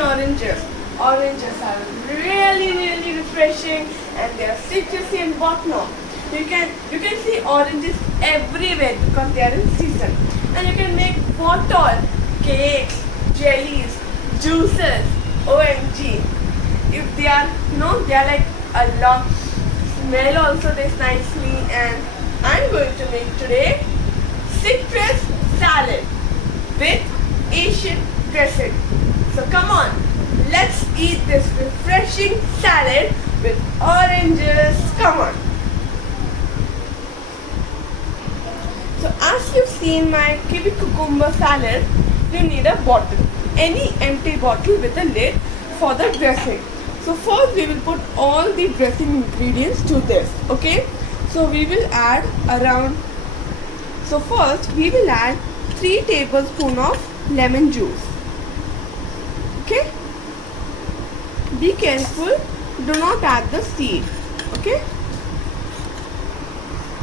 oranges. Oranges are really refreshing, and they are citrusy and whatnot. You can see oranges everywhere because they are in season, and you can make what all cakes, jellies, juices. OMG! If they are they are like a lot. Smell also tastes nicely, and I'm going to make today citrus salad with Asian dressing. So come on, let's eat this refreshing salad with oranges. Come on. So as you've seen my kiwi cucumber salad, you need a bottle. Any empty bottle with a lid for the dressing. So first we will put all the dressing ingredients to this. Okay. So we will add around. So first we will add 3 tablespoons of lemon juice. Okay. Be careful. Do not add the seed. Okay.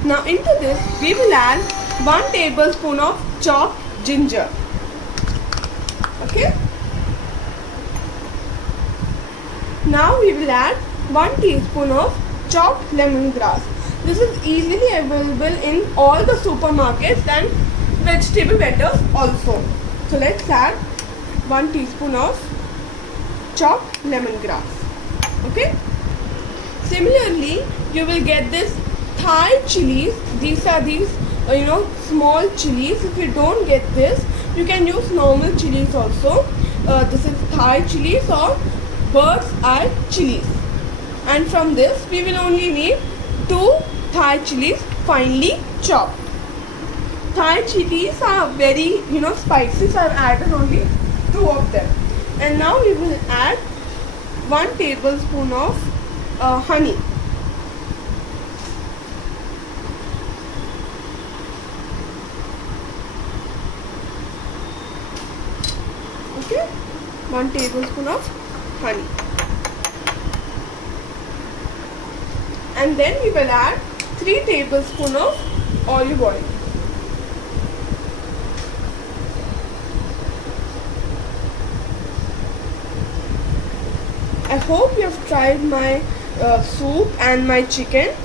Now into this we will add 1 tablespoon of chopped ginger. Okay. Now we will add 1 teaspoon of chopped lemongrass. This is easily available in all the supermarkets and vegetable vendors also. So let's add 1 teaspoon of chopped lemongrass. Okay. Similarly, you will get this Thai chilies. These are small chilies. If you don't get this, you can use normal chilies also. This is Thai chilies or bird's eye chilies. And from this, we will only need 2 Thai chilies finely chopped. Thai chilies are very spicy, so I've added only 2 of them. And now we will add 1 tablespoon of honey. Okay, 1 tablespoon of honey. And then we will add 3 tablespoons of olive oil. I hope you have tried my soup and my chicken,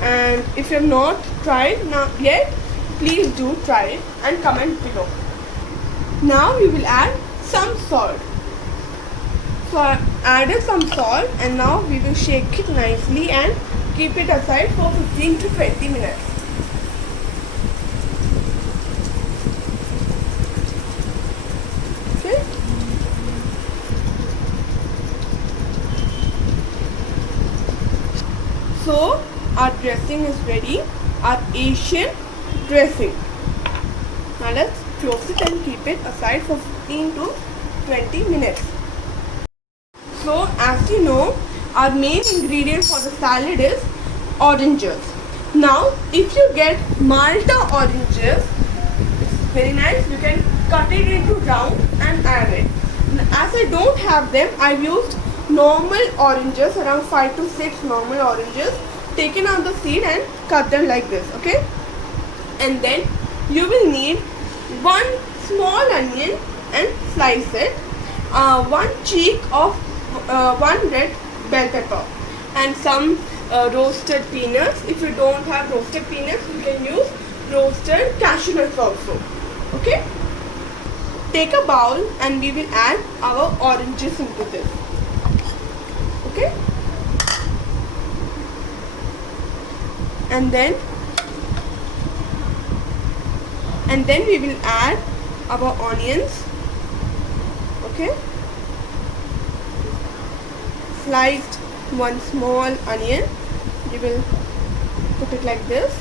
and if you have not tried now yet, please do try it and comment below. Now we will add some salt. So I added some salt, and now we will shake it nicely and keep it aside for 15 to 20 minutes. Okay. So our dressing is ready, our Asian dressing. Now let's close it and keep it aside for 15 to 20 minutes. So as you know, our main ingredient for the salad is oranges. Now if you get Malta oranges, it's very nice. You can cut it into round and add it. As I don't have them, I've used normal oranges, around 5 to 6 normal oranges, taken out the seed and cut them like this. Okay. And then you will need 1 small onion and slice it, 1 cheek of 1 red bell pepper, and some roasted peanuts. If you don't have roasted peanuts, you can use roasted cashew nuts also. Okay. Take a bowl and we will add our oranges into this. Okay. And then we will add our onions. Okay. Sliced 1 small onion. You will put it like this.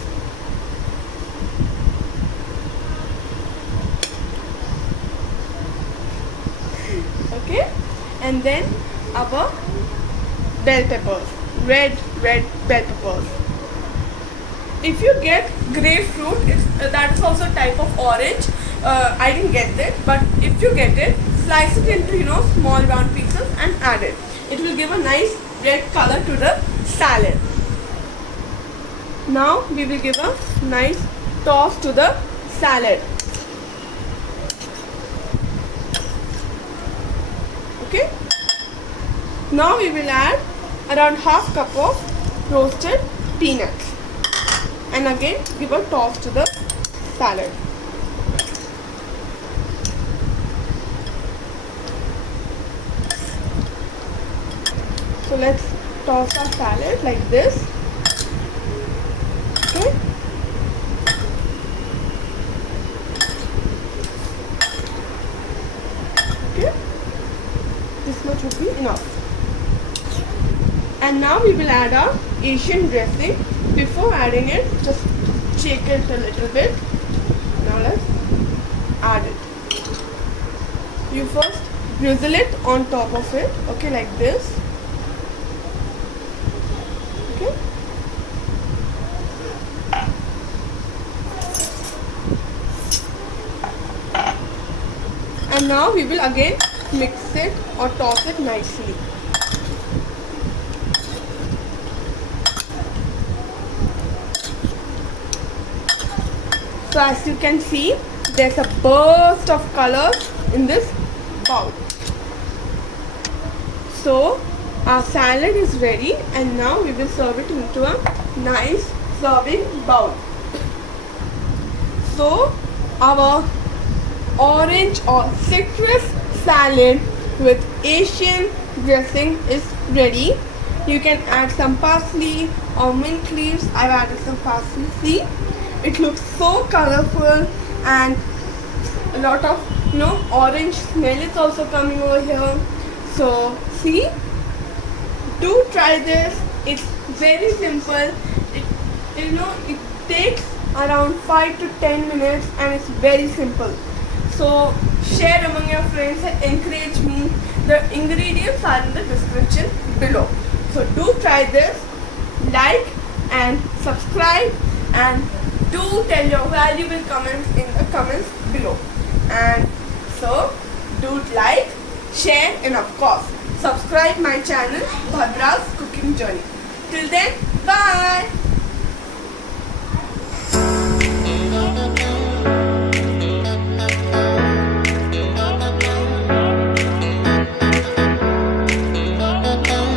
Okay. And then our bell peppers, red bell peppers. If you get grapefruit, that is also a type of orange. I didn't get it, but if you get it, slice it into small round pieces and add it. It will give a nice red color to the salad. Now we will give a nice toss to the salad. Okay. Now we will add around half cup of roasted peanuts and again give a toss to the salad. So let's toss our salad like this. Okay. Okay. This much would be enough. And now we will add our Asian dressing. Before adding it, just shake it a little bit. Now let's add it. You first drizzle it on top of it, okay, like this. Okay. And now we will again mix it or toss it nicely. So as you can see, there's a burst of color in this bowl. So our salad is ready and now we will serve it into a nice serving bowl. So our orange or citrus salad with Asian dressing is ready. You can add some parsley or mint leaves. I've added some parsley. See? It looks so colorful and a lot of orange smell is also coming over here. So see, do try this. It's very simple. It takes around 5 to 10 minutes and it's very simple. So share among your friends and encourage me. The ingredients are in the description below. So do try this, like and subscribe, and do tell your valuable comments in the comments below. And so do like, share and of course subscribe my channel Bhadra's Cooking Journey. Till then, bye.